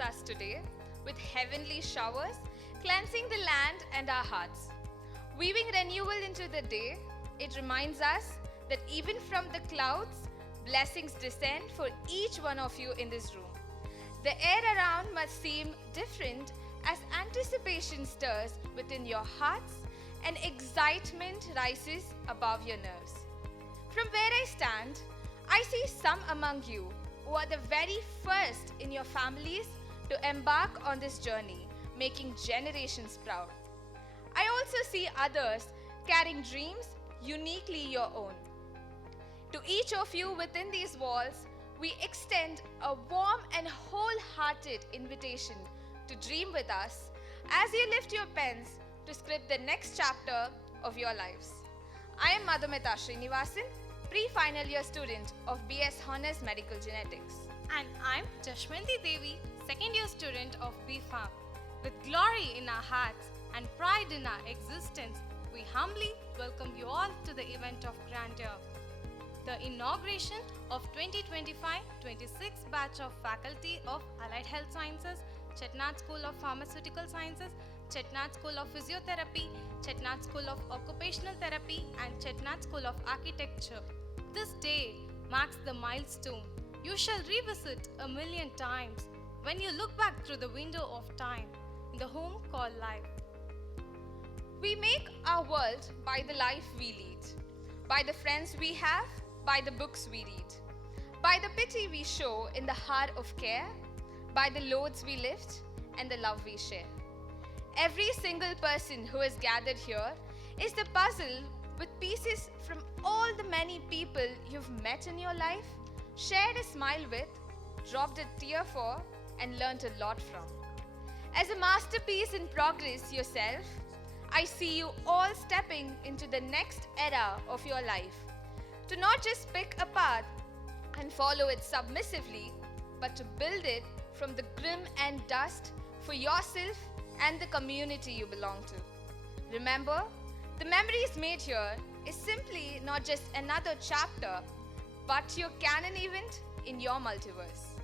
showers us today with heavenly showers, cleansing the land and our hearts. Weaving renewal into the day, it reminds us that even from the clouds, blessings descend for each one of you in this room. The air around must seem different as anticipation stirs within your hearts and excitement rises above your nerves. From where I stand, I see some among you who are the very first in your families to embark on this journey, making generations proud. I also see others carrying dreams uniquely your own. To each of you within these walls, we extend a warm and wholehearted invitation to dream with us as you lift your pens to script the next chapter of your lives. I am Madhumita Srinivasan, pre-final year student of BS Honors Medical Genetics. And I'm Jashwanti Devi, second year student of B.Pharm. With glory in our hearts and pride in our existence, we humbly welcome you all to the event of grandeur. The inauguration of 2025-26 batch of Faculty of Allied Health Sciences, Chettinad School of Pharmaceutical Sciences, Chettinad School of Physiotherapy, Chettinad School of Occupational Therapy and Chettinad School of Architecture. This day marks the milestone you shall revisit a million times when you look back through the window of time in the home called life. We make our world by the life we lead, by the friends we have, by the books we read, by the pity we show in the heart of care, by the loads we lift and the love we share. Every single person who is gathered here is the puzzle with pieces from all the many people you've met in your life, shared a smile with, dropped a tear for, and learnt a lot from. As a masterpiece in progress yourself, I see you all stepping into the next era of your life, to not just pick a path and follow it submissively, but to build it from the grim and dust for yourself and the community you belong to. Remember, the memories made here is simply not just another chapter, but your canon event in your multiverse.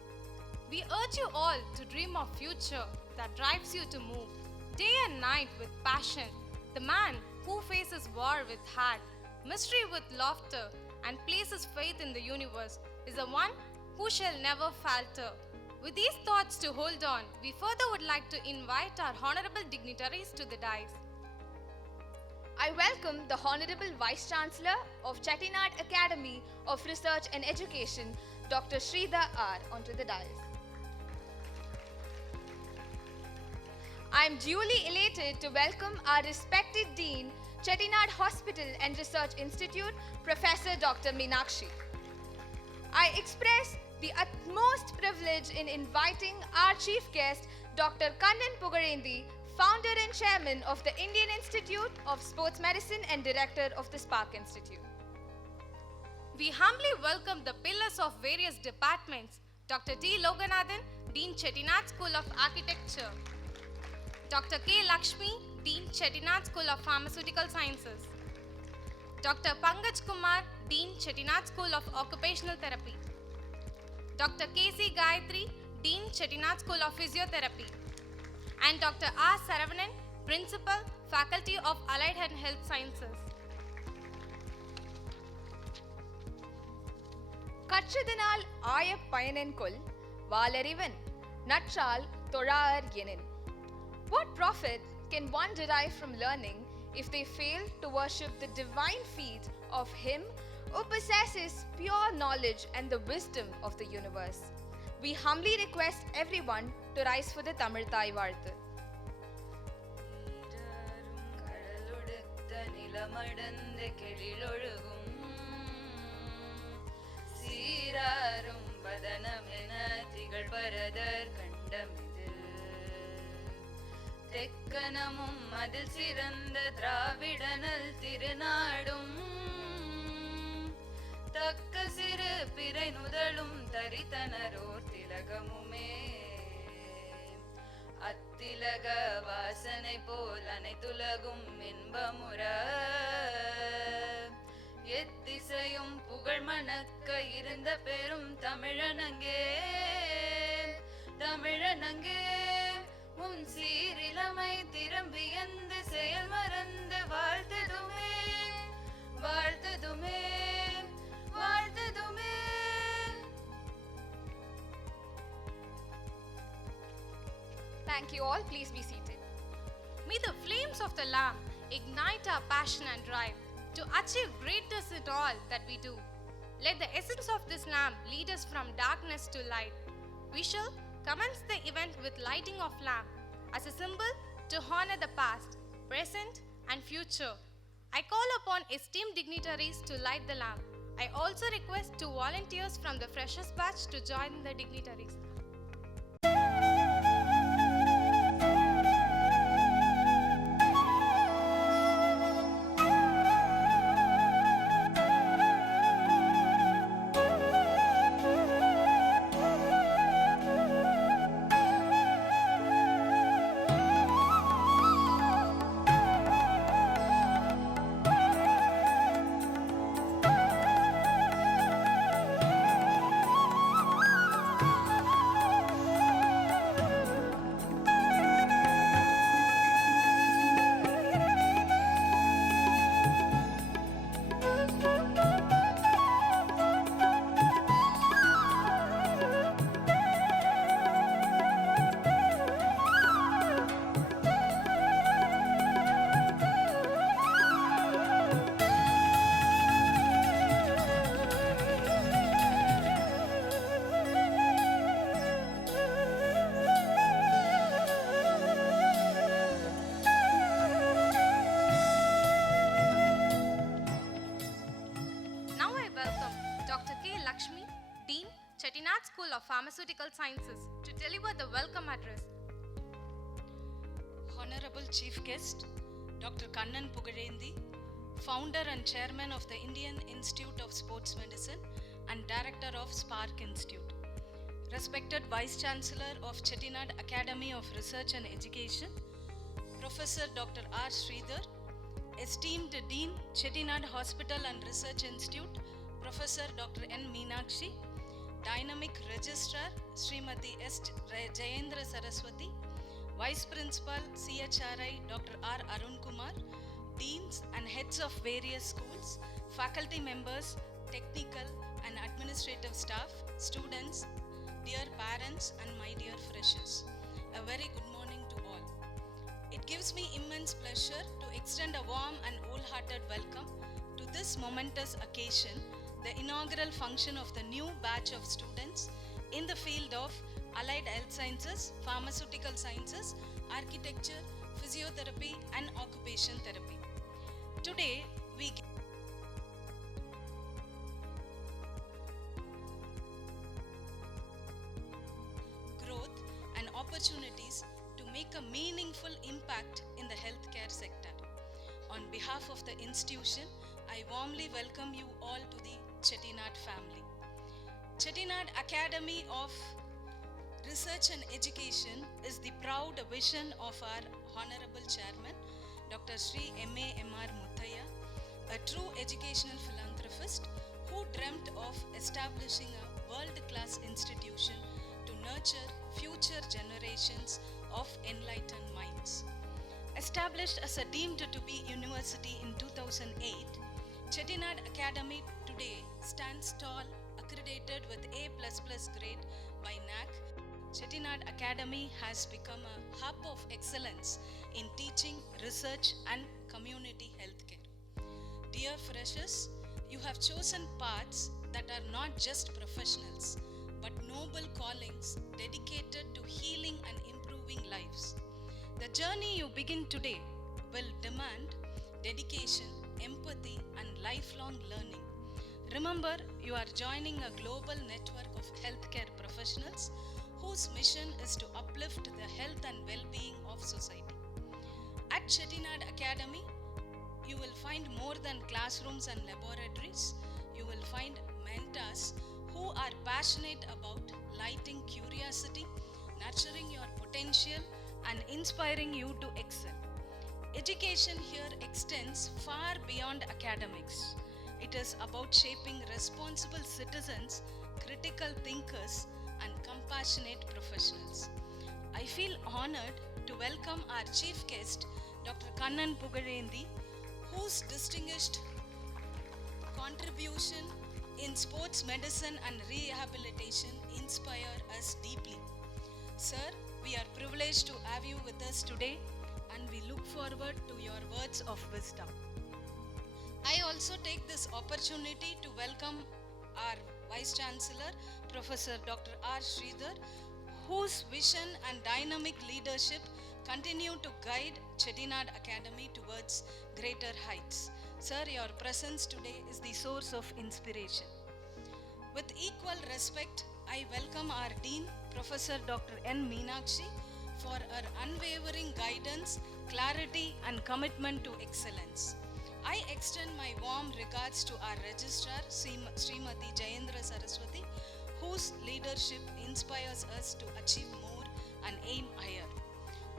We urge you all to dream of future that drives you to move day and night with passion. The man who faces war with heart, mystery with laughter, and places faith in the universe is the one who shall never falter. With these thoughts to hold on, we further would like to invite our honorable dignitaries to the dais. I welcome the Honorable Vice Chancellor of Chettinad Academy of Research and Education, Dr. Sridhar R, onto the dais. I am duly elated to welcome our respected Dean, Chettinad Hospital and Research Institute, Professor Dr. Meenakshi. I express the utmost privilege in inviting our chief guest, Dr. Kannan Pugazhendi, founder and chairman of the Indian Institute of Sports Medicine and director of the Spark Institute. We humbly welcome the pillars of various departments, Dr. T. Loganathan, Dean Chettinad School of Architecture, Dr. K. Lakshmi, Dean Chettinad School of Pharmaceutical Sciences, Dr. Pankaj Kumar, Dean Chettinad School of Occupational Therapy, Dr. K.C. Gayatri, Dean Chettinad School of Physiotherapy, and Dr. R. Saravanan, Principal, Faculty of Allied and Health Sciences. Katradinal Aya Payanenkul, Valarivan, Natral Thorar Yenin. What profit can one derive from learning if they fail to worship the divine feet of Him who possesses pure knowledge and the wisdom of the universe? We humbly request everyone to rise for the Tamil Thai Varthu. தெக்கனமும் அதில் சிறந்த திராவிடனல் திருநாடும் தக்க சிறு பிறை நுதலும் தரித்தனரோர் திலகமுமே அத்திலக வாசனை போல் அனைத்துலகும் இன்பமுற எத்திசையும் புகழ் மணக்க இருந்த பெரும் தமிழனங்கே தமிழன் வணங்கே உன் சீரிலமை திரும்பியந்து செயல் மறந்து வாழ்த்ததுமே வாழ்த்ததுமே வாழ்த்ததுமே. Thank you all. Please be seated. May the flames of the Lamb ignite our passion and drive to achieve greatness in all that we do. Let the essence of this lamp lead us from darkness to light. We shall commence the event with lighting of lamp as a symbol to honor the past, present and future. I call upon esteemed dignitaries to light the lamp. I also request 2 volunteers from the freshers batch to join the dignitaries. Chettinad School of Pharmaceutical Sciences to deliver the welcome address. Honorable Chief Guest, Dr. Kannan Pugazhendi, Founder and Chairman of the Indian Institute of Sports Medicine and Director of Spark Institute. Respected Vice Chancellor of Chettinad Academy of Research and Education, Professor Dr. R. Sridhar, Esteemed Dean, Chettinad Hospital and Research Institute, Professor Dr. N. Meenakshi, Dynamic Registrar, Srimati S. Jayendra Saraswati, Vice Principal, CHRI, Dr. R. Arun Kumar, Deans and Heads of various schools, faculty members, technical and administrative staff, students, dear parents and my dear freshers. A very good morning to all. It gives me immense pleasure to extend a warm and wholehearted welcome to this momentous occasion, the inaugural function of the new batch of students in the field of Allied Health Sciences, Pharmaceutical Sciences, Architecture, Physiotherapy and Occupational Therapy. Today, we growth and opportunities to make a meaningful impact in the healthcare sector. On behalf of the institution, I warmly welcome you all to the Chettinad family. Chettinad Academy of Research and Education is the proud vision of our Honorable Chairman, Dr. Sri M.A. M.R. Muthaiya, a true educational philanthropist who dreamt of establishing a world-class institution to nurture future generations of enlightened minds. Established as a deemed to be university in 2008, Chettinad Academy today stands tall, accredited with A++ grade by NAC. Chettinad Academy has become a hub of excellence in teaching, research and community healthcare. Dear freshers, you have chosen paths that are not just professionals, but noble callings dedicated to healing and improving lives. The journey you begin today will demand dedication, empathy and lifelong learning. Remember, you are joining a global network of healthcare professionals whose mission is to uplift the health and well-being of society. At Chettinad Academy, you will find more than classrooms and laboratories. You will find mentors who are passionate about lighting curiosity, nurturing your potential and inspiring you to excel. Education here extends far beyond academics. It is about shaping responsible citizens, critical thinkers, and compassionate professionals. I feel honored to welcome our chief guest, Dr. Kannan Pugazhendi, whose distinguished contribution in sports medicine and rehabilitation inspire us deeply. Sir, we are privileged to have you with us today and we look forward to your words of wisdom. I also take this opportunity to welcome our Vice Chancellor, Professor Dr. R. Sridhar, whose vision and dynamic leadership continue to guide Chettinad Academy towards greater heights. Sir, your presence today is the source of inspiration. With equal respect, I welcome our Dean, Professor Dr. N. Meenakshi, for her unwavering guidance, clarity, and commitment to excellence. I extend my warm regards to our Registrar, Srimati Jayendra Saraswati, whose leadership inspires us to achieve more and aim higher.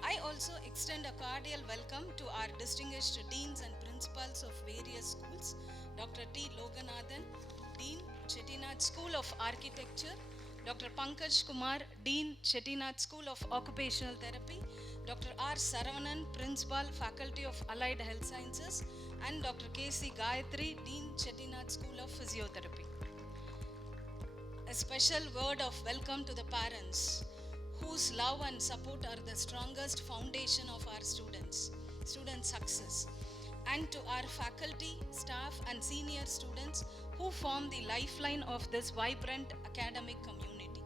I also extend a cordial welcome to our distinguished deans and principals of various schools, Dr. T. Loganathan, Dean, Chettinad School of Architecture, Dr. Pankaj Kumar, Dean, Chettinad School of Occupational Therapy, Dr. R. Saravanan, Principal, Faculty of Allied Health Sciences, and Dr. K.C. Gayatri, Dean, Chettinad School of Physiotherapy. A special word of welcome to the parents, whose love and support are the strongest foundation of our student success, and to our faculty, staff, and senior students who form the lifeline of this vibrant academic community.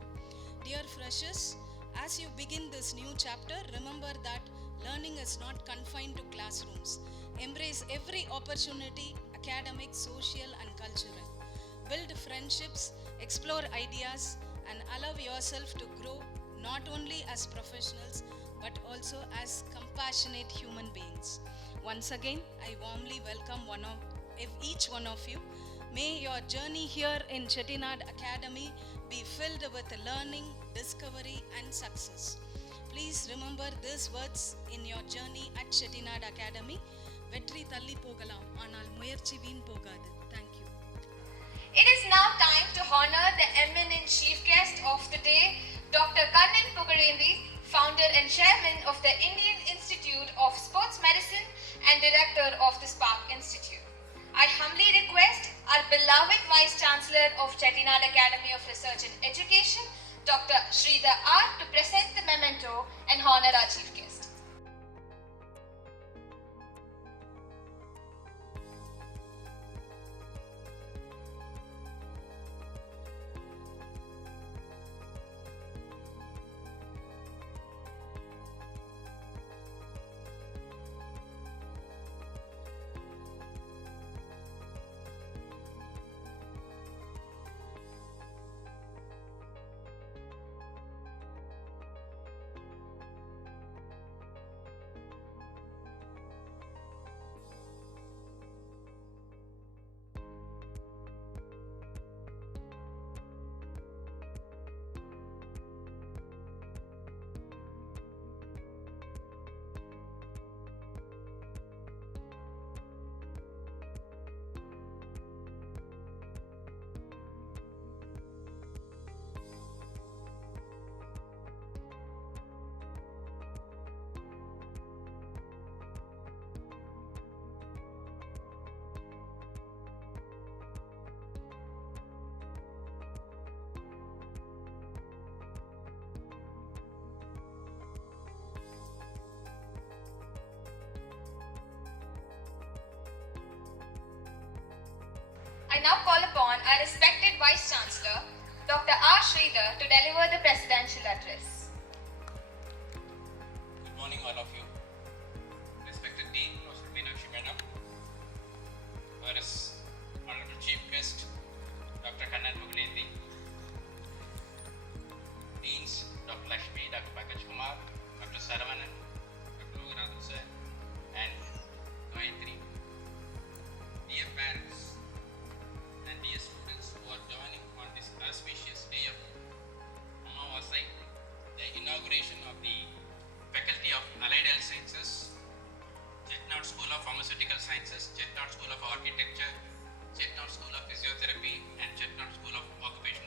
Dear freshers, as you begin this new chapter, remember that learning is not confined to classrooms. Embrace every opportunity, academic, social, and cultural. Build friendships, explore ideas, and allow yourself to grow not only as professionals but also as compassionate human beings. Once again, I warmly welcome each one of you. May your journey here in Chettinad Academy be filled with learning, discovery, and success. Please remember these words in your journey at Chettinad Academy. Vetri thalli pogalam, aanal muyarchi veen pogadu. Thank you. It is now time to honor the eminent chief guest of the day, Dr. Kannan Pugazhendi, founder and chairman of the Indian Institute of Sports Medicine and director of the Spark Institute. I humbly request our beloved Vice Chancellor of Chettinad Academy of Research and Education, Dr. Sridhar R, to present the memento and honor our chief guest. I now call upon our respected Vice Chancellor, Dr. R. Sridhar, to deliver the presidential address. Good morning, all of you. Respected Dean, Professor Meenakshi Madam, our Honorable Chief Guest, Dr. Kannan Pugazhendi, Deans, Dr. Lakshmi, Dr. Pankaj Kumar, Dr. Saravanan, Dr. Loganathan sir, and Gayatri. Dear parents and dear students who are joining on this auspicious day of Amavasai, the inauguration of the Faculty of Allied Health Sciences, Chettinad School of Pharmaceutical Sciences, Chettinad School of Architecture, Chettinad School of Physiotherapy, and Chettinad School of Occupational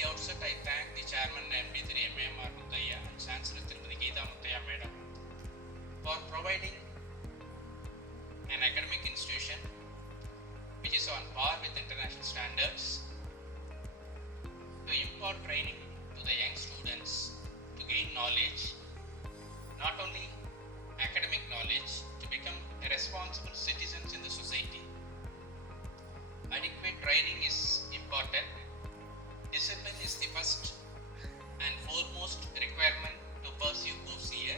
the outset, I thank the Chairman MD 3 M.R. Muthaiya and Chancellor Tirumati Geetha Muthaiya Madam for providing an academic institution which is on par with international standards to impart training to the young students to gain knowledge, not only academic knowledge, to become responsible citizens in the society. Adequate training is important. Discipline is the first and foremost requirement to pursue course here.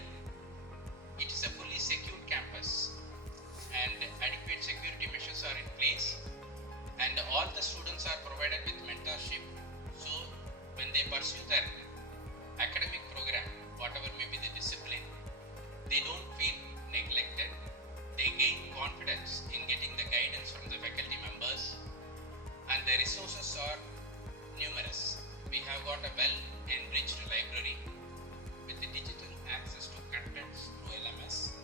It is a fully secured campus and adequate security measures are in place, and all the students are provided with mentorship, so when they pursue their academic program, whatever may be the discipline, they don't feel neglected. They gain confidence in getting the guidance from the faculty members, and the resources are numerous. We have got a well enriched library with the digital access to contents through LMS.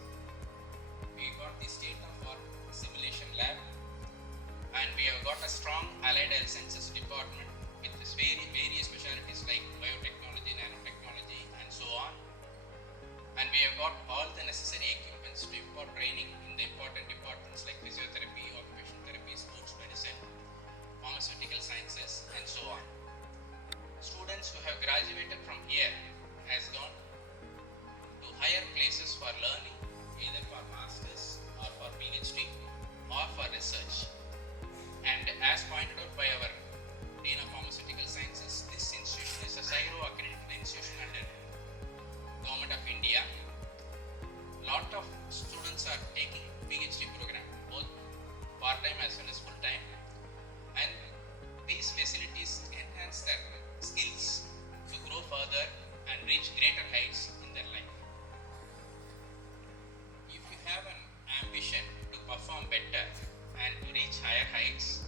We got the state-of-the-art simulation lab, and we have got a strong allied health sciences department with this various specialties like biotechnology, nanotechnology, and so on. And we have got all the necessary equipments to impart training in the important departments like physiotherapy, occupational therapy, sports medicine, pharmaceutical sciences, and so on. Students who have graduated from here has gone to higher places for learning, either for masters or for PhD or for research. And as pointed out by our Dean of Pharmaceutical Sciences, this institution is a CSIRO accredited institution under Government of India. Lot of students are taking PhD program, both part-time as well as full-time, and these facilities enhance their skills to grow further and reach greater heights in their life. If you have an ambition to perform better and to reach higher heights,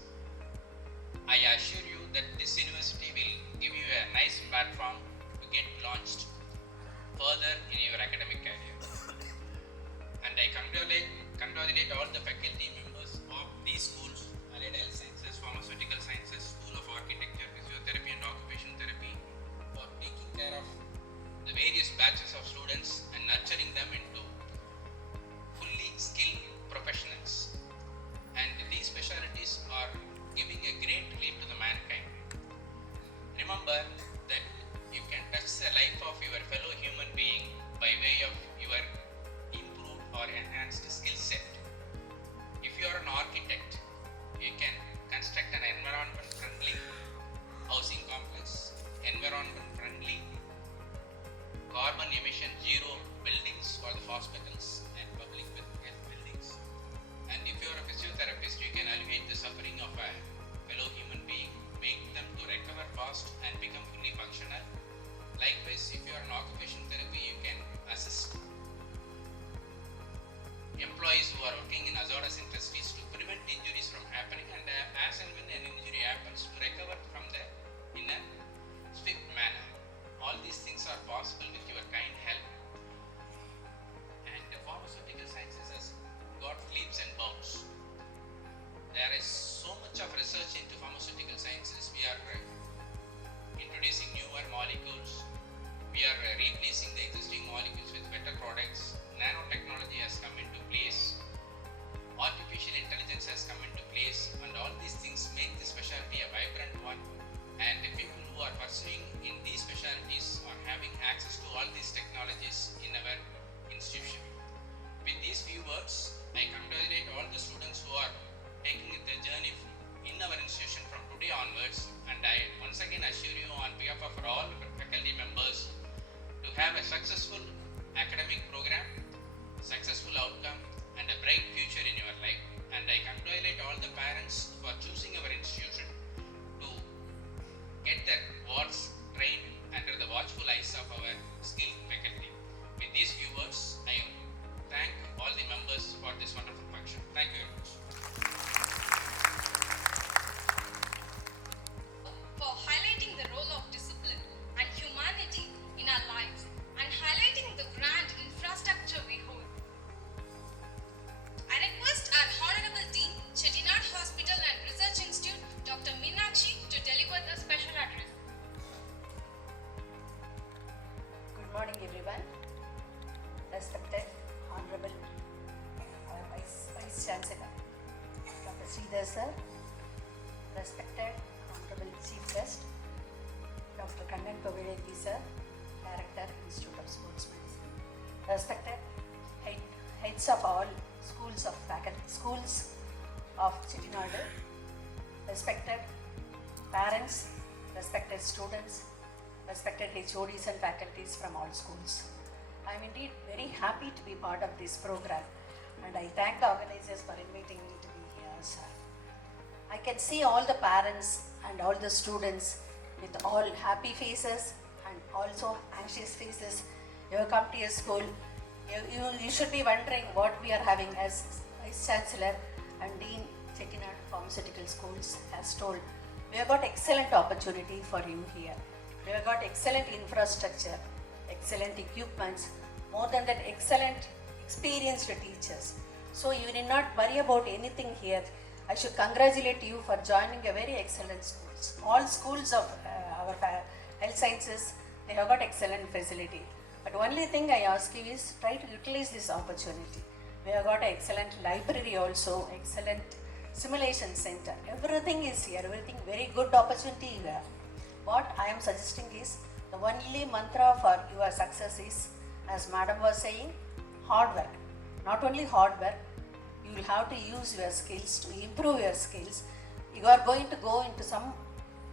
I assure you that this university will give you a nice platform to get launched further in your academic career. And I congratulate all the faculty members of these schools, Allied Health Sciences, Pharmaceutical Sciences, School of Architecture, Physiotherapy and Occupational Therapy, for taking care of the various batches of students and nurturing them into fully skilled professionals. And these specialties are giving a great relief to the mankind. Remember that you can touch the life of your fellow human being by way of your improved or enhanced skill set. If you are an architect, you can construct an environment-friendly housing complex, environment-friendly, carbon emission zero buildings for the hospitals and public health buildings. And if you are a physiotherapist, you can alleviate the suffering of a fellow human being, make them to recover fast and become fully functional. Likewise, if you are an occupational therapy, you can assist employees who are working in hazardous industries to prevent injuries from happening, and as and when an injury happens, to recover from that in a swift manner. All these things are possible with your kind help. And the pharmaceutical sciences has got leaps and bounds. There is so much of research into pharmaceutical sciences. We are introducing newer molecules. We are replacing the existing molecules with better products. Nanotechnology has come into place. Artificial intelligence has come into place, and all these things make this specialty a vibrant one. And the people who are pursuing in these specialties are having access to all these technologies in our institution. With these few words, I congratulate all the students who are taking their journey in our institution from today onwards, and I once again assure you on behalf of all faculty members to have a successful academic program, successful outcome, and a bright future in your life. And I congratulate all the parents for choosing our institution to get their wards trained under the watchful eyes of our skilled faculty. With these few words, I thank all the members for this wonderful function. Thank you very much. For highlighting the role of discipline and humanity in our lives and highlighting the grand infrastructure we hold. I request our Honorable Dean, Chettinad Hospital and Research Institute, Dr. Meenakshi, to deliver the special address. heads of all schools of Chettinad, respected parents, respected students, respected HODs and faculties from all schools. I am indeed very happy to be part of this program, and I thank the organizers for inviting me to be here, sir. I can see all the parents and all the students with all happy faces and also anxious faces. You have come to your school. You should be wondering what we are having, as Vice Chancellor and Dean Chettinad Pharmaceutical Schools has told. We have got excellent opportunity for you here. We have got excellent infrastructure, excellent equipments, more than that excellent experienced teachers. So you need not worry about anything here. I should congratulate you for joining a very excellent schools. All schools of our health sciences, they have got excellent facility. But only thing I ask you is try to utilize this opportunity. We have got an excellent library also, excellent simulation center. Everything is here, everything very good opportunity you have. What I am suggesting is, the only mantra for your success is, as Madam was saying, hard work. Not only hard work, you will have to use your skills to improve your skills. You are going to go into some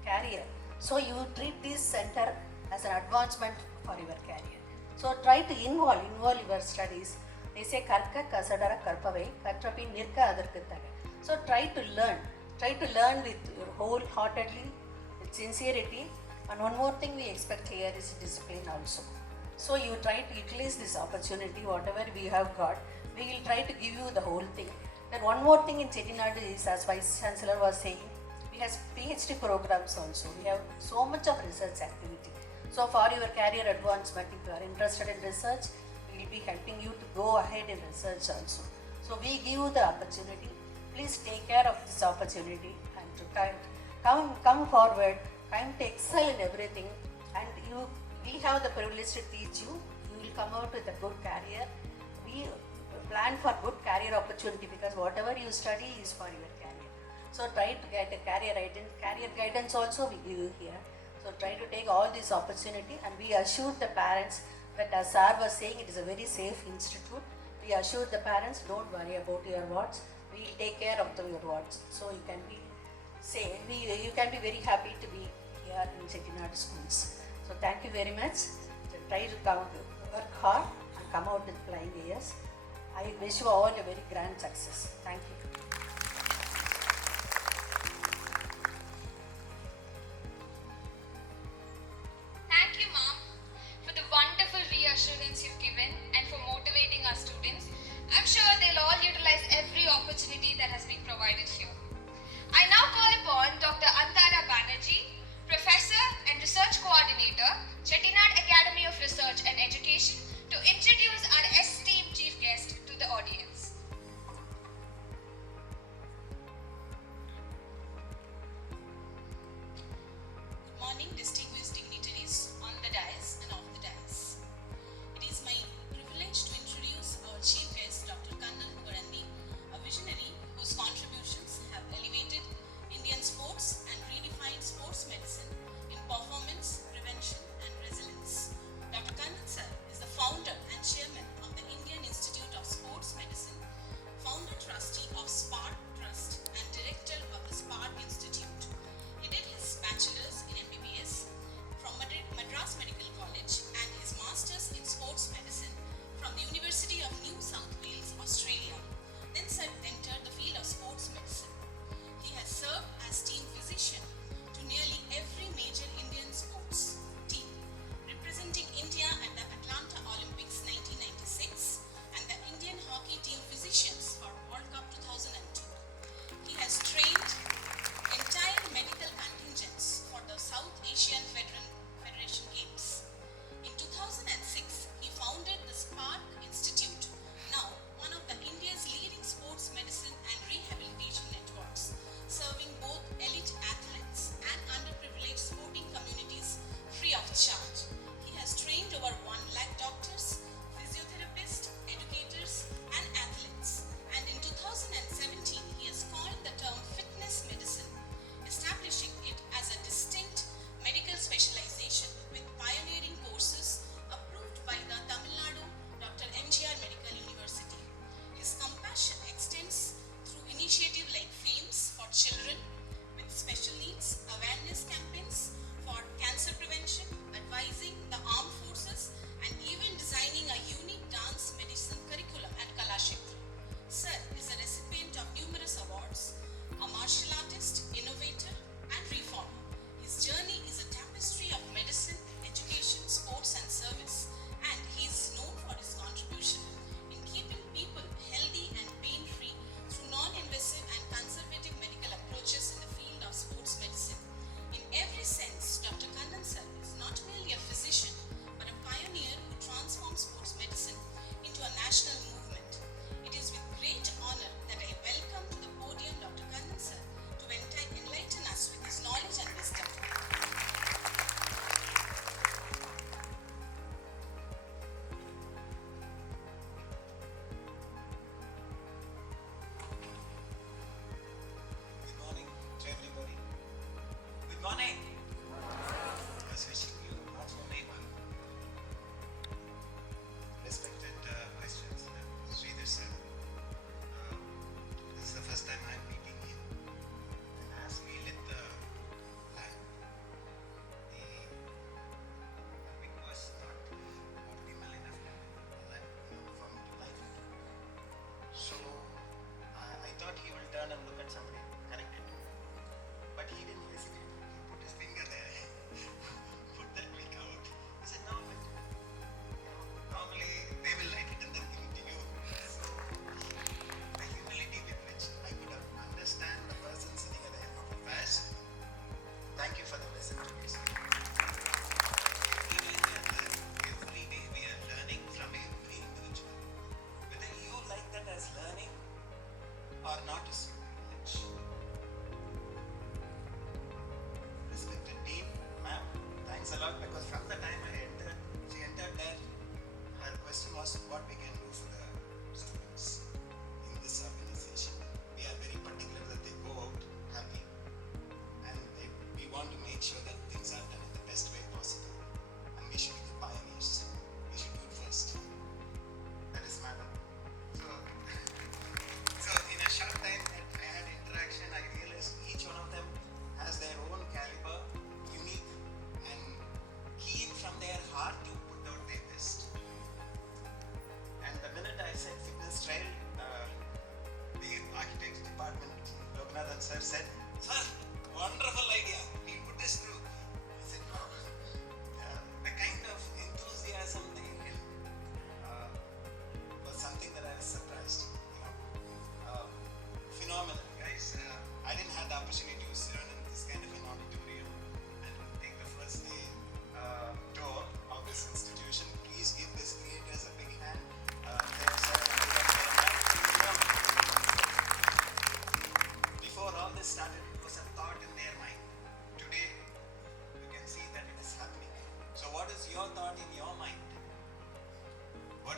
career. So you treat this center as an advancement for your career. So try to involve your studies. They say karka kasadara karpavai katrapi nirka adarku taga. So try to learn with your wholeheartedly, with sincerity. And one more thing we expect here is discipline also. So you try to utilize this opportunity, whatever we have got, we will try to give you the whole thing. Then one more thing in Chettinad is, as Vice Chancellor was saying, we have PhD programs also. We have so much of research activity. So for your career advancement, if you are interested in research, we will be helping you to go ahead in research also. So we give you the opportunity. Please take care of this opportunity and to come forward, come to excel in everything, and we have the privilege to teach you. You will come out with a good career. We plan for good career opportunity because whatever you study is for your career. So try to get a career guidance also we give you here. So try to take all this opportunity, and we assure the parents that, as Sir was saying, it is a very safe institute. We assure the parents, don't worry about your wards. We will take care of your wards. So you can be very happy to be here in Chettinad schools. So thank you very much. So try to work hard and come out with flying ears. I wish you all a very grand success. Thank you. Thank you, Mom, for the wonderful reassurance you've given and for motivating our students. I'm sure they'll all utilize every opportunity that has been provided here. I now call upon Dr. Antara Banerjee, Professor and Research Coordinator, Chettinad Academy of Research and Education, to introduce our esteemed chief guest to the audience.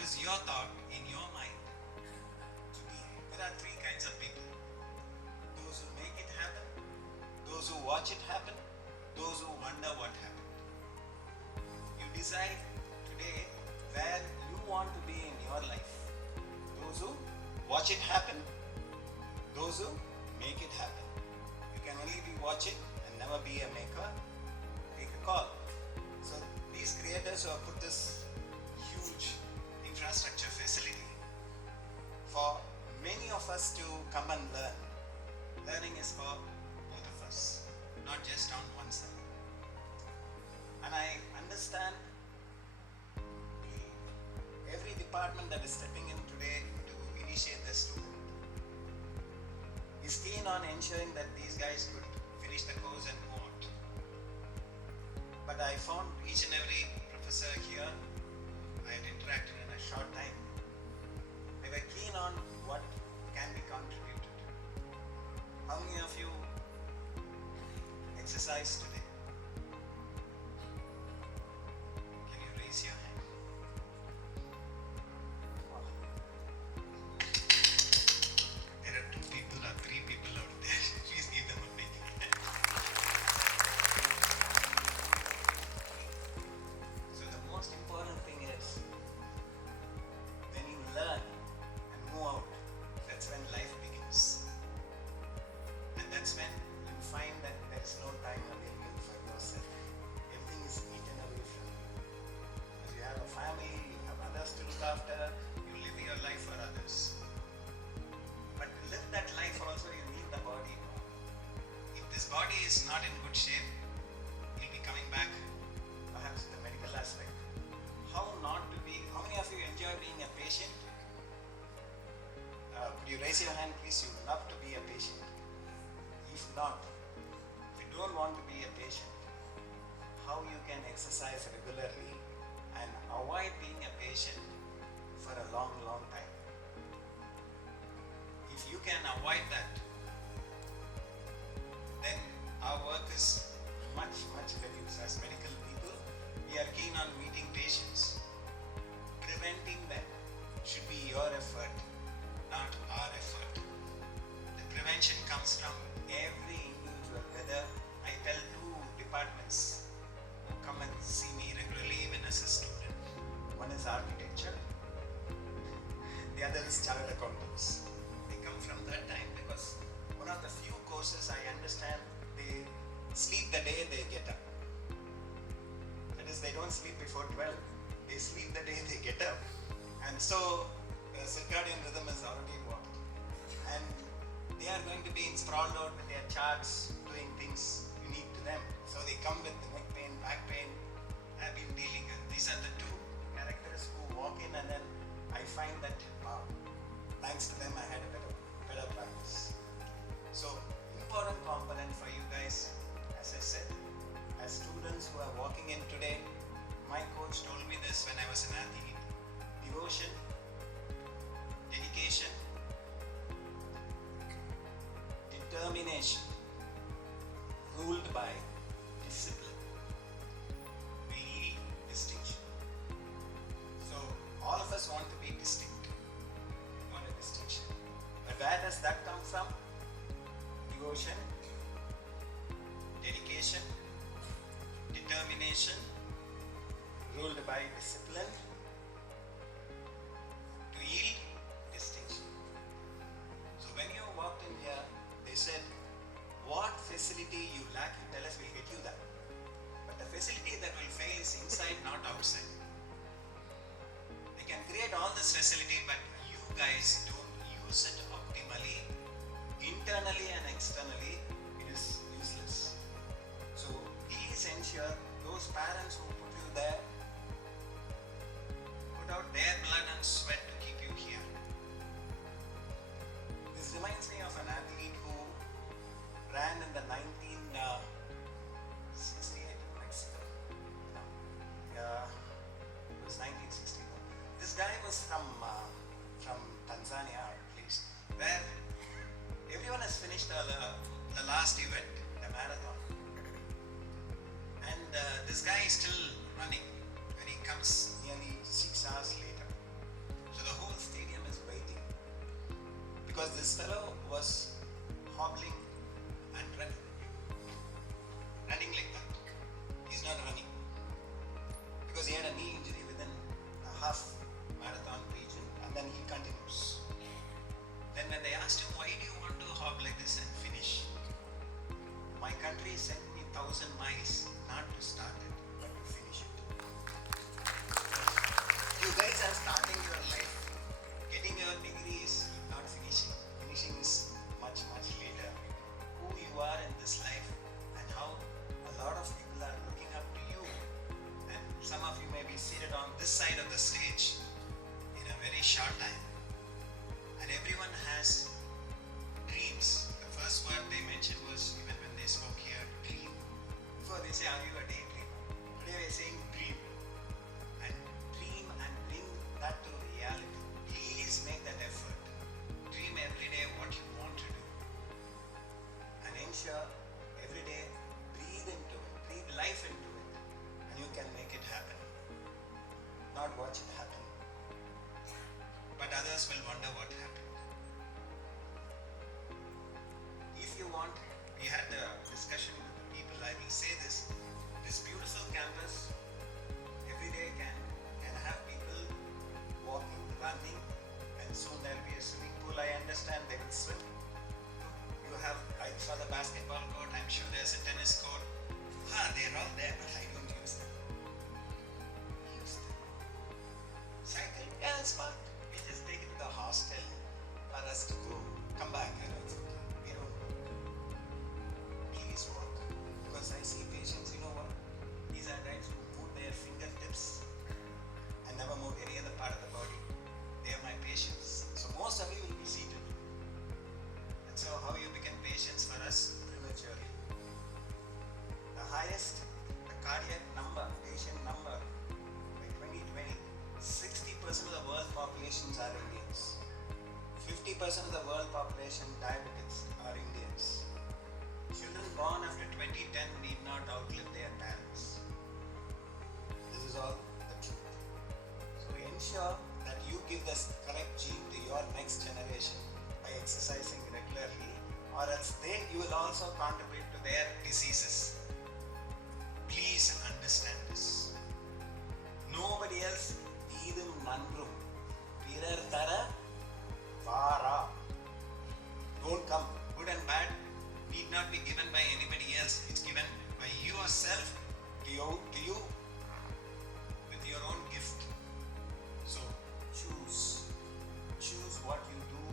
is your thought in your mind to be? There are three kinds of people. Those who make it happen, those who watch it happen, those who wonder what happened. You decide today where you want to be in your life. Those who watch it happen, those who make it happen. You can only be watching and never be a maker. Take a call. So these creators who have put this huge infrastructure facility for many of us to come and learn. Learning is for both of us, not just on one side. And I understand every department that is stepping in today to initiate the student is keen on ensuring that these guys could finish the course and move out. But I found each and every professor here I had interacted in a short time. They were keen on what can be contributed. How many of you exercise today? Can you raise your hand? There are 2 people or 3 people out there. Please give them a big hand. So the most important thing is when you learn and move out, that's when life begins. And that's when you find that there is no time available for yourself. Everything is eaten away from you. Because you have a family, you have others to look after, you live your life for others. But to live that life also you need the body. If this body is not in good shape, you'll be coming back perhaps to the medical aspect. How not to be, how many of you enjoy being a patient? Could you raise your hand please? You love to be a patient. If not, if you don't want to be a patient, how you can exercise regularly and avoid being a patient for a long, long time. If you can avoid that, then our work is much, much reduced. As medical people, we are keen on meeting patients. Preventing them should be your effort, not our effort. The prevention comes from every individual, whether I tell 2 departments who come and see me regularly even as a student. One is architecture, the other is chartered accountants. They come from that time because one of the few courses I understand, they sleep the day they get up. That is, they don't sleep before 12, they sleep the day they get up. And so the circadian rhythm is already worked. And they are going to be sprawled out with their charts, doing things unique to them. So they come with neck pain, back pain. I've been dealing with. These are the 2 characters who walk in, and then I find that, wow, thanks to them I had a better practice. So important component for you guys, as I said, as students who are walking in today, my coach told me this when I was an athlete. Devotion, dedication, determination, ruled by discipline, will yield distinction. So all of us want to be distinct. We want a distinction. But where does that come from? Devotion, dedication, determination, ruled by discipline, to yield distinction. So when you walked in here, they said, what facility you lack, you tell us, we'll get you that. But the facility that will fail is inside, not outside. They can create all this facility, but you guys don't use it optimally. Internally and externally, it is useless. So please ensure those parents who put you there put out their blood and sweat to keep you here. This reminds me of an athlete who ran in the 1968 in Mexico. It was 1961. This guy was from Tanzania, at least, where everyone has finished the last event, the marathon. And this guy is still running when he comes nearly 6 hours later. the whole stadium is waiting. Because this fellow was hobbling and running. Running like that. He's not running. Because he had a knee injury within a half marathon region, and then he continues. Then when they asked him, why do you want to hop like this and finish? My country sent me 1,000 miles not to start it, but to finish it. You guys are starting your life. Getting your degrees, not finishing. Finishing is much, much later. Who you are in this life and how a lot of people are looking up to you. And some of you may be seated on this side of the stage in a very short time. And everyone has dreams. The first word they mentioned was, even when they spoke here, dream. Before they say, are you a daydreamer? Today we are saying dream. And dream and bring that to reality. Please make that effort. Dream every day what you want to do. And ensure every day breathe into it, breathe life into it. And you can make it happen. Not watch it happen. But others will wonder what happened. If you want, we had a discussion with the people, I will say this beautiful campus every day can have people walking, running, and soon there will be a swimming pool. I understand they will swim. You have, I saw the basketball court, I'm sure there's a tennis court. They're all there, but I don't use them. Cycle, yeah, it's fun. We just take it to the hostel for us to go. Come back, it's okay. We don't go. Please walk. Because I see patients, you know what? These are guys who move their fingertips and never move any other part of the body. They are my patients. So most of you will be seated. And so how you become patients for us prematurely. The highest, the cardiac number, patient number, by 2020, 60% of the world populations are Indians. 50% of the world population diabetics are Indians. Children born after 2010 need not outlive their parents. This is all the truth. So ensure that you give the correct gene to your next generation by exercising regularly, or else you will also contribute to their diseases. Please understand this. Nobody else idum nandrum pirar tara vara. Don't come. Good and bad need not be given by anybody else. It's given by yourself to you with your own gift. So choose what you do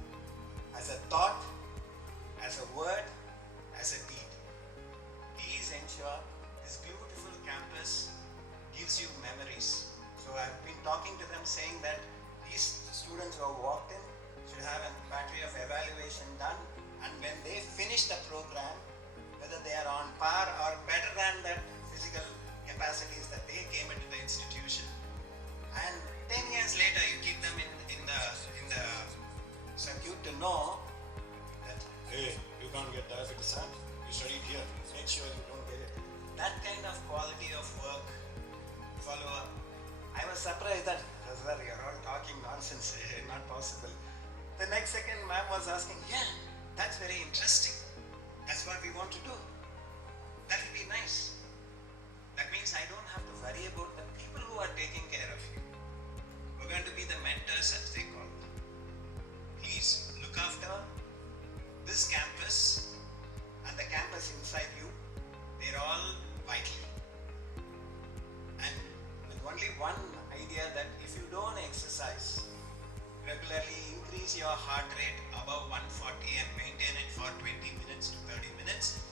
as a thought, as a word, as a deed. Please ensure this beautiful campus gives you memories. So I've been talking to them saying that these students who have walked in should have a battery of evaluation done, and when they finish the program, whether they are on par or better than the physical capacities that they came into the institution, and 10 years later you keep them in the circuit to know that, hey, you can't get diabetes, huh? You studied here, make sure you don't get it. That kind of quality of work, follow up. I was surprised that, sir, you're all talking nonsense, not possible. The next second, ma'am was asking, yeah, that's very interesting. That's what we want to do. That will be nice. That means I don't have to worry about the people who are taking care of you. We're going to be the mentors, as they call it. Please look after this campus and the campus inside you. They're all vital. And with only one idea that if you don't exercise regularly, increase your heart rate above 140 and maintain it for 20 minutes to 30 minutes,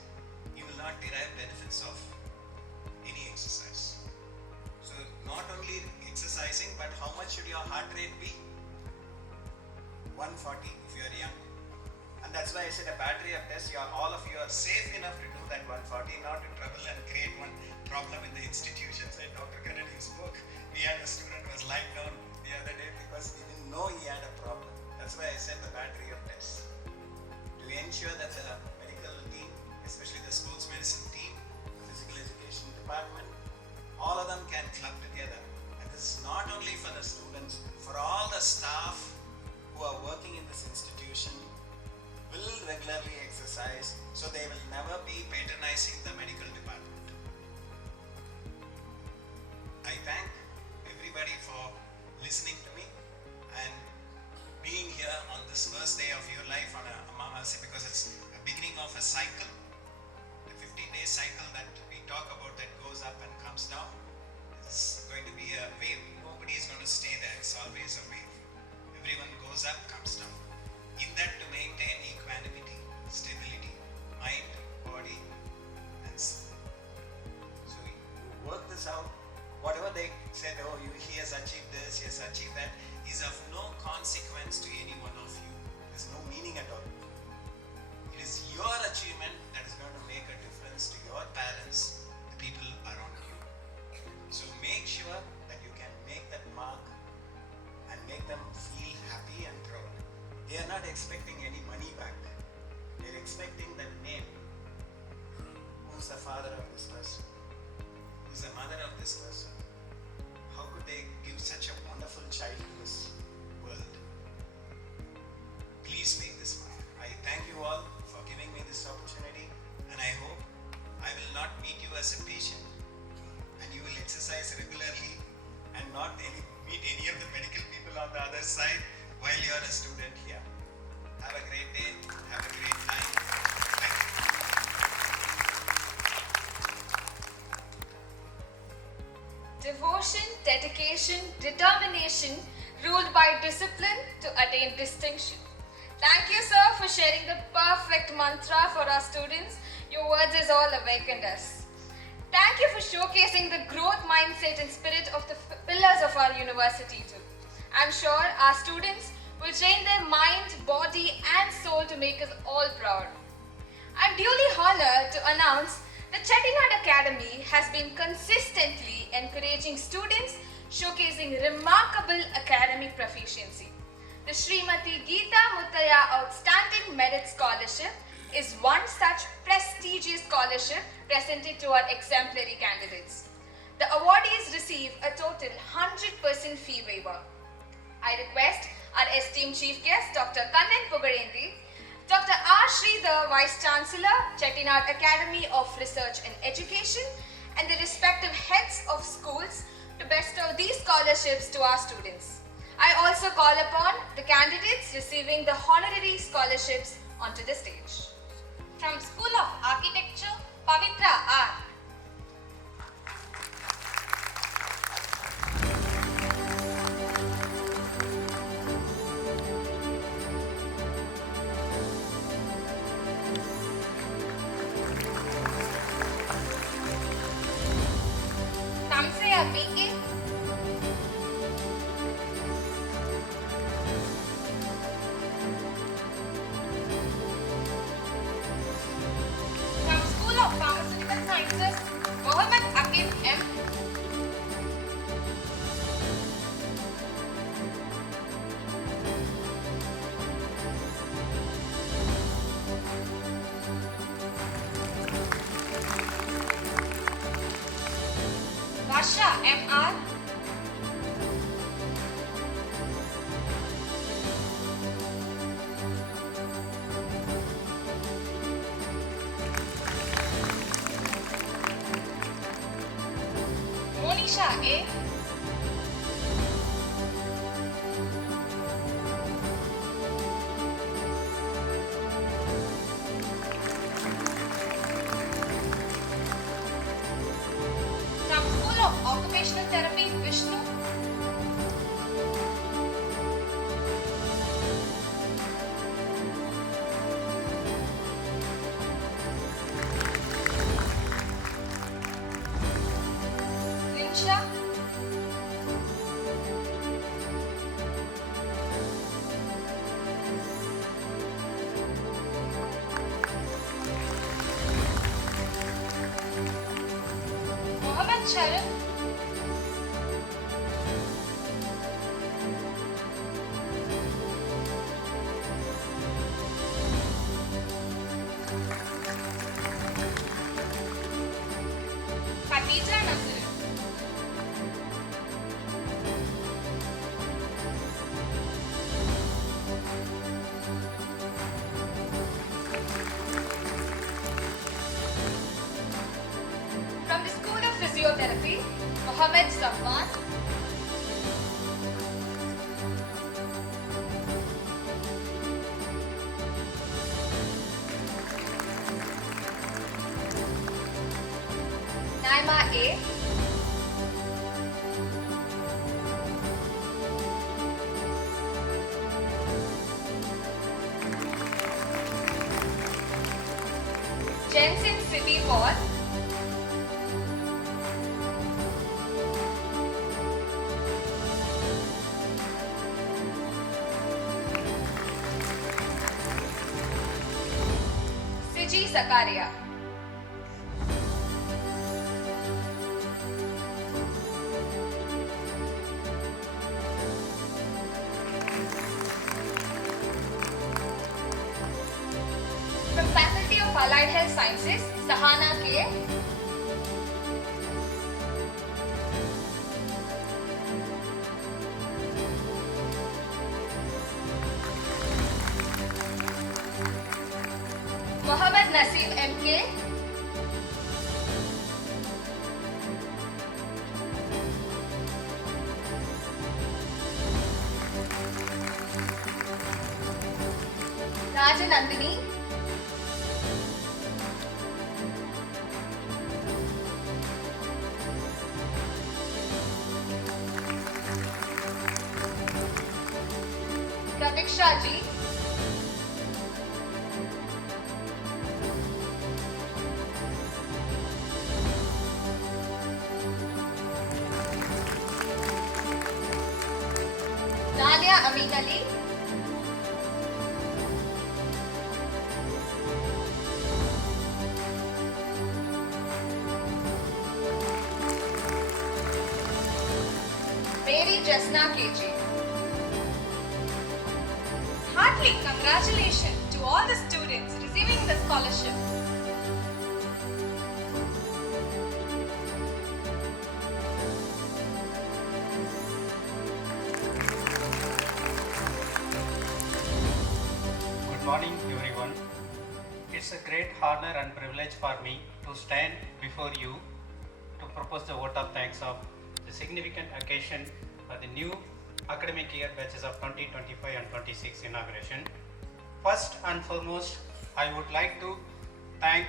you will not derive benefits of any exercise. So not only exercising, but how much should your heart rate be? 140 if you are young. And that's why I said a battery of tests, all of you are safe enough to do that 140, not to trouble and create one problem in the institutions. And Dr. Kennedy spoke. We had a student who was lying down the other day because he didn't know he had a problem. That's why I said the battery of tests. To ensure that the medical team, especially the sports medicine team, physical education department, all of them can club together. And this is not only only for the students, for all the staff who are working in this institution will regularly exercise so they will never be patronizing the medical department. I thank everybody for listening to me and being here on this first day of your life on a Amavasya, because it's a beginning of a cycle, the 15-day cycle that we talk about that goes up and comes down. It's going to be a wave. Nobody is going to stay there. It's always a wave. Everyone goes up, comes down. In that, to maintain equanimity, stability, mind, body, and soul. So you work this out. Whatever they said, oh, he has achieved this, he has achieved that, is of no consequence to any one of you. There's no meaning at all. It is your achievement that is going to make a difference to your parents, the people around you. So make sure that you can make that mark and make them feel happy and proud. They are not expecting any money back. They're expecting that name. Who's the father of this person? Who's the mother of this person? How could they give such a wonderful child to this world? Please make this mark. I thank you all for giving me this opportunity, and I hope I will not meet you as a patient and you will exercise regularly and not meet any of the medical people on the other side while you are a student here. Have a great day. Have a great time. Thank you. Devotion, dedication, determination, ruled by discipline to attain distinction. Thank you, sir, for sharing the perfect mantra for our students. Your words has all awakened us. Thank you for showcasing the growth mindset and spirit of the pillars of our university too. I'm sure our students will train their mind, body and soul to make us all proud. I'm duly honored to announce the Chettinad Academy has been consistently encouraging students showcasing remarkable academic proficiency. The Srimati Geeta Muttaya Outstanding Merit Scholarship is one such prestigious scholarship presented to our exemplary candidates. The awardees receive a total 100% fee waiver. I request our esteemed Chief Guest, Dr. Kannan Pugazhendi, Dr. R. Sridhar, Vice Chancellor, Chettinad Academy of Research and Education, and the respective heads of schools to bestow these scholarships to our students. I also call upon the candidates receiving the honorary scholarships onto the stage. From School of Architecture, Pavitra R. Chancellor B.K. From School of Pharmaceutical Sciences, M. Varsha M.R. Monisha A. From School of Occupational Therapy, Vishnu. Linsha. Mohammed Sharan. Khadija Nasir. Mohammed Safwan, Naima A, Jensen City Paul, Siji Zakaria, from Faculty of Allied Health Sciences, Sahana K, Mohammed Naseem MK, Rajanandini, Pratiksha Ji, Dalia Amin Ali, Mary Jasna KG. Heartily congratulations to all the students receiving the scholarship. Good morning, everyone. It's a great honor and privilege for me to stand before you to propose the vote of thanks of the significant occasion for the new academic year batches of 2025 and 26 inauguration. First and foremost, I would like to thank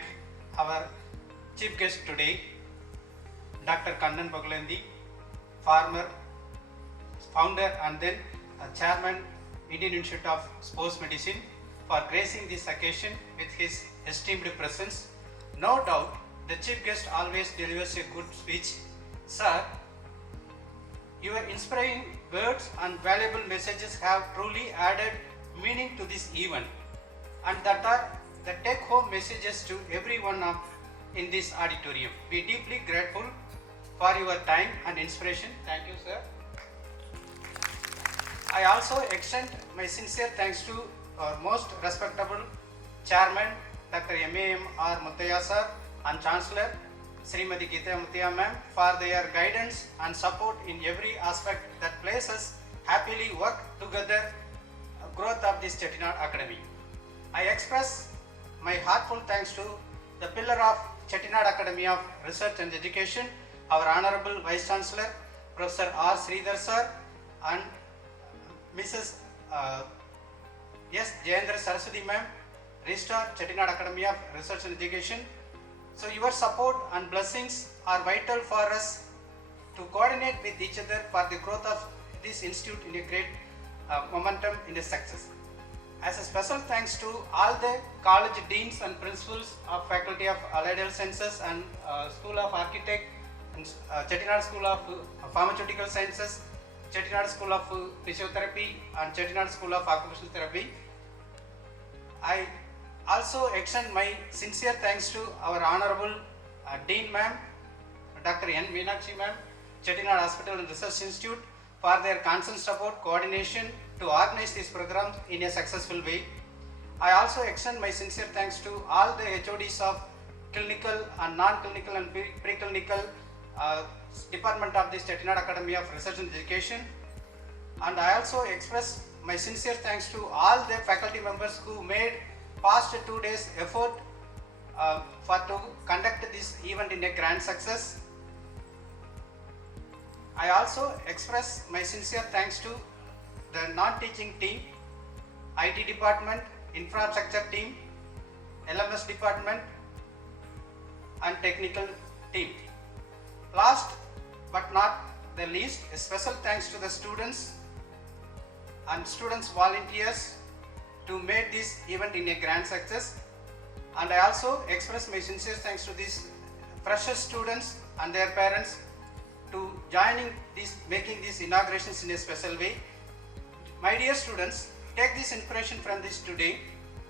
our chief guest today, Dr. Kannan Pugazhendi, founder and then chairman, Indian Institute of Sports Medicine, for gracing this occasion with his esteemed presence. No doubt, the chief guest always delivers a good speech. Sir, your inspiring words and valuable messages have truly added meaning to this event, and that are the take-home messages to everyone in this auditorium. We are deeply grateful for your time and inspiration. Thank you, sir. I also extend my sincere thanks to our most respectable Chairman, Dr. M.A.M. R. Muttaya sir, and Chancellor, Srimati Geeta Muttaya ma'am, for their guidance and support in every aspect that places us happily work together growth of this Chettinad Academy. I express my heartfelt thanks to the pillar of Chettinad Academy of Research and Education, our Honorable Vice Chancellor, Professor R. Sridhar sir, and Mrs. S. Jayendra Saraswati ma'am, Registrar, Chettinad Academy of Research and Education. So your support and blessings are vital for us to coordinate with each other for the growth of this institute in a great momentum in a success. As a special thanks to all the college deans and principals of Faculty of Allied Health Sciences and School of Architect, and Chettinad School of Pharmaceutical Sciences, Chettinad School of Physiotherapy, and Chettinad School of Occupational Therapy. I also extend my sincere thanks to our Honorable Dean ma'am, Dr. N. Meenakshi ma'am, Chettinad Hospital and Research Institute, for their constant support, coordination to organize this program in a successful way. I also extend my sincere thanks to all the HODs of clinical and non-clinical and preclinical department of this Chettinad Academy of Research and Education. And I also express my sincere thanks to all the faculty members who made past 2 days effort to conduct this event in a grand success. I also express my sincere thanks to the non-teaching team, IT department, infrastructure team, LMS department and technical team. Last but not the least, a special thanks to the students and students volunteers to make this event in a grand success. And I also express my sincere thanks to these freshers students and their parents to joining this, making these inaugurations in a special way. My dear students, take this inspiration from this today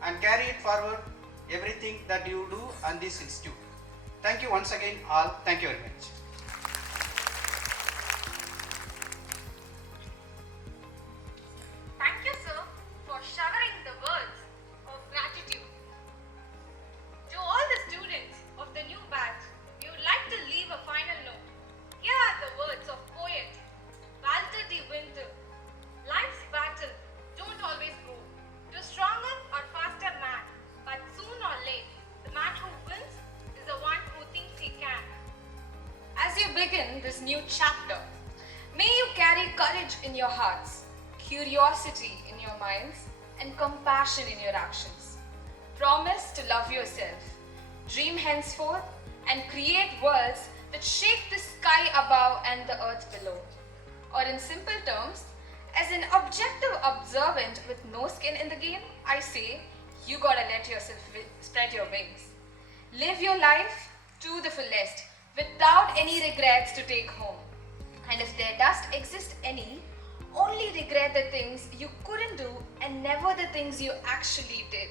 and carry it forward everything that you do on this institute. Thank you once again all. Thank you very much. Thank you, sir, for showering the words of gratitude. To all the students of the new batch, we would like to leave a final note. Here are the words of poet Walter D. Winter. Life's battle don't always go to stronger or faster man, but soon or late, the man who wins is the one who thinks he can. As you begin this new chapter, may you carry courage in your hearts, curiosity in your minds, and compassion in your actions. Promise to love yourself, dream henceforth, and create worlds that shake the sky above and the earth below. Or in simple terms, as an objective observant with no skin in the game, I say, you gotta let yourself spread your wings. Live your life to the fullest without any regrets to take home. And if there does exist any, only regret the things you couldn't do and never the things you actually did.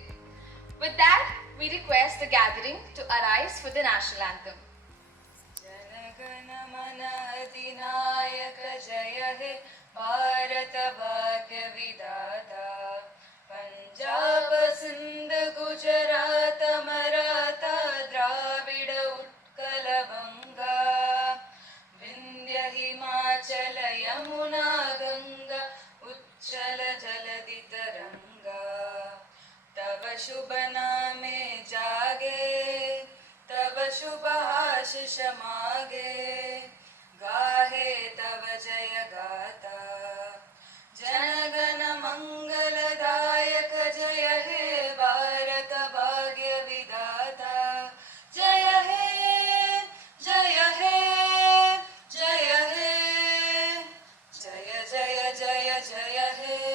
With that, we request the gathering to arise for the national anthem. Jana Gana Mana अधिनायक जय हे भारत भाग्य विधाता पंजाब सिंध गुजरात मराठा द्राविड उत्कल बंगा विंध्य हिमाचल यमुना गंगा उच्चल जलधि तरंगा तव शुभ नामे जागे तव शुभ आशीष मागे गाहे तव जय गाता जनगण मंगलदायक जय हे भारत भाग्य विधाता जय हे जय हे जय हे जय जय जय जय हे